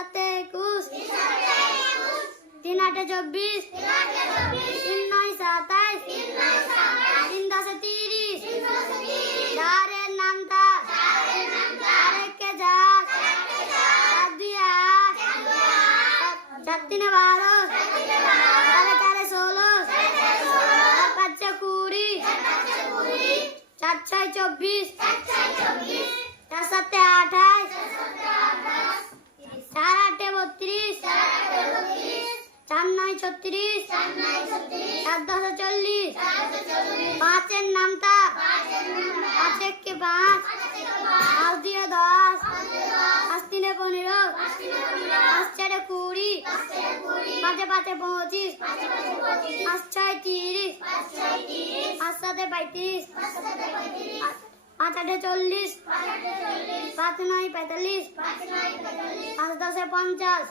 সাতে একুশ। তিন আটে চব্বিশ। তিন নয় সাতাইশ। তিন দশে তিরিশ। চারের নাম তার আরেককে যাস সাত দুই আট। সাত তিনে বারো। সাড়ে চারে ষোলো। পাঁচে কুড়ি। চার ছয় চব্বিশ। চার নয় ছত্রিশ। চার দশে চল্লিশ। পাঁচের নামটা। পাঁচ একে পাঁচ। পাঁচ দিয়ে দশ। পাঁচ তিনে পনেরো। পাঁচ চারে কুড়ি। পাঁচে পাঁচে পঁচিশ। পাঁচ ছয় তিরিশ। পাঁচ সাতে পঁয়ত্রিশ। পাঁচ আটে চল্লিশ। পাঁচ নয় পঁয়তাল্লিশ। পাঁচ দশে পঞ্চাশ।